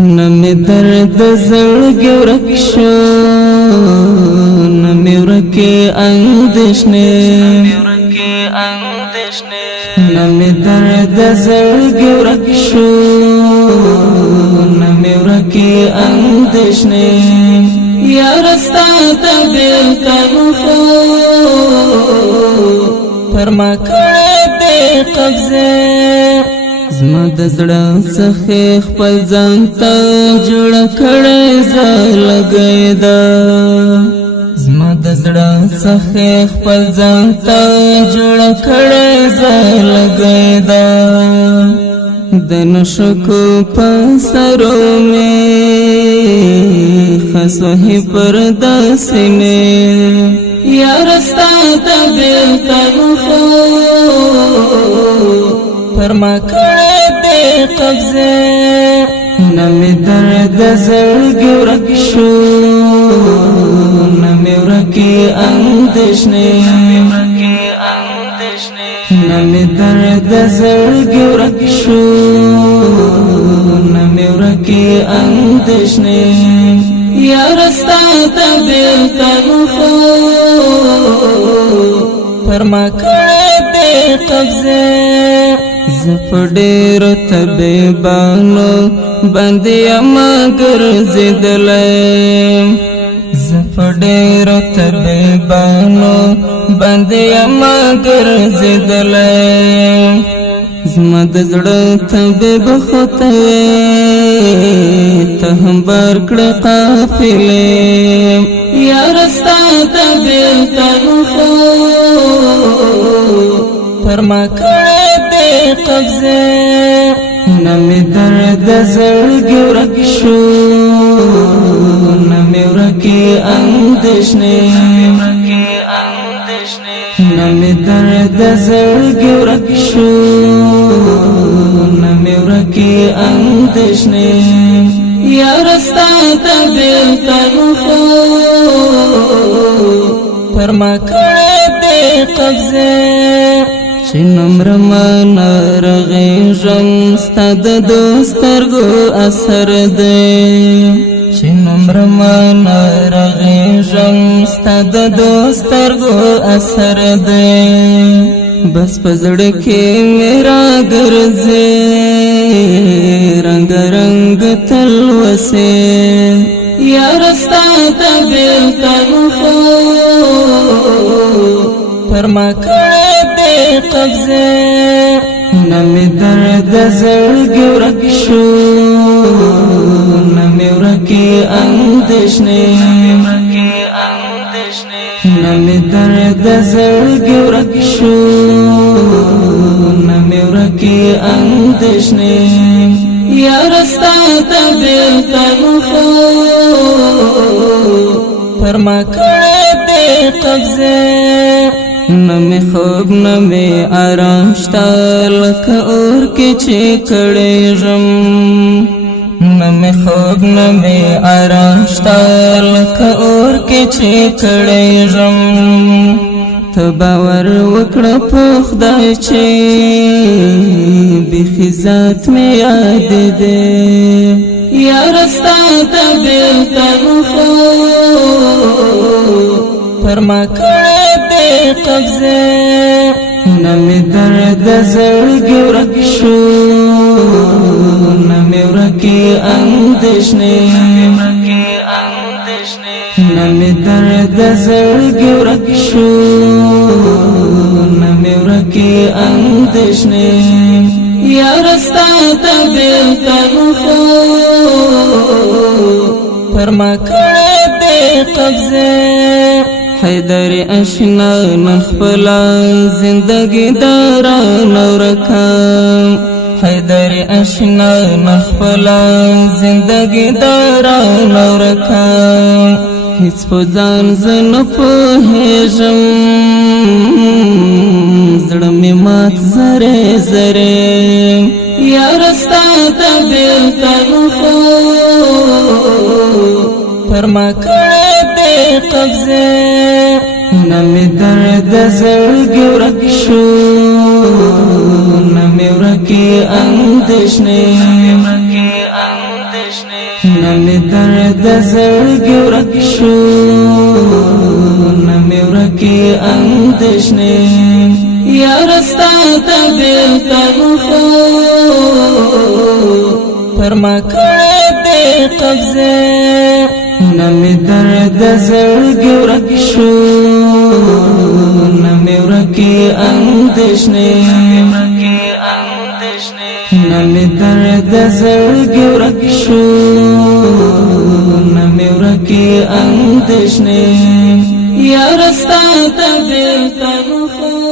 نمی درد زړګي ورک شو نمی ورکې اندېښنې نمی درد زړګي ورک شو نمی ورکې اندېښنې یار ستا ته بیلتن خو پر ما کړې دې قبضه زما د زړه څخه خپل ځان ته جوړ کړې زلګې ده زما د زړه څخه خپل ځان ته جوړ کړې زلګې ده د نشکو په سرو مې خسوهي پر داسې مې یار ستا ته بیلتن خو پر ما کړې دې قبضه نمی درد زړګي ورک شو نمی ورکې اندېښنې نمی درد زړګي ورک شو نمی ورکې اندېښنې یار ستا ته بیلتن خو پر ما کړې دې قبضه زپډیر طبيبانو باندې ما ګرځیدلې زپډیر طبيبانو باندې ما ګرځیدلې زما د زړه طبيب خوته ته هم برکړه قافلې یار ستا ته بیلتن خو پر ما کړې دې قبضه نمی درد زړګي ورک شو نمی ورکې اندېښنې نمی درد زړګي ورک شو نمی ورکې اندېښنې یار ستا ته بیلتن خو پر ما کړې دې قبضه چنمر من رغیژم ستا د دوسترګو اثر دی چنمر من رغیژم ستا د دوسترګو اثر دی بس پزړه کې میرا ګرځي رنگ رنگ تلوسه یار ستا ته بیلتن خو پر ما کړې دې قبضه نمی درد زړګي ورک شو نمی ورکې اندېښنې نمی درد زړګي ورک شو نمی ورکې اندېښنې یار ستا ته بیلتن خو پر ما کړې دې قبضه نمی خوب نمی آرام شتا لکه اور کې چې کړېږم نمی خوب نمی آرام شتا لکه اور کې چې کړېږم ته باور وکړه په خدای چې بیخي ذات مې یاد دی یار ستا ته بیلتن خو پر ما کړې دې قبضه نمی درد زړګي ورک شو نمی ورکې اندېښنې نمی درد زړګي ورک شو نمی ورکې اندېښنې یار ستا ته بیلتن خو پر ما کړې دې قبضه حیدر اشنا نخپلا زندگی داران ورکم حیدر اشنا نخپلا زندگی داران ورکم هیڅ په ځان زه نه پوهېږم زړه مې مات زره زره یار ستا ته بیلتن خو پر ما کړې دې قبضه نمی درد زړګي ورک شو نمی ورکې اندېښنې نمی درد زړګي ورک شو نمی ورکی اندیشنې یار ستا ته بیلتن خو پر ما کړې دې قبضه نمی درد زړګي ورک شو نمی ورکی اندیشنې نمی درد زړګي ورک شو نمی ورکی اندیشنې یار ستا ته بیلتن خو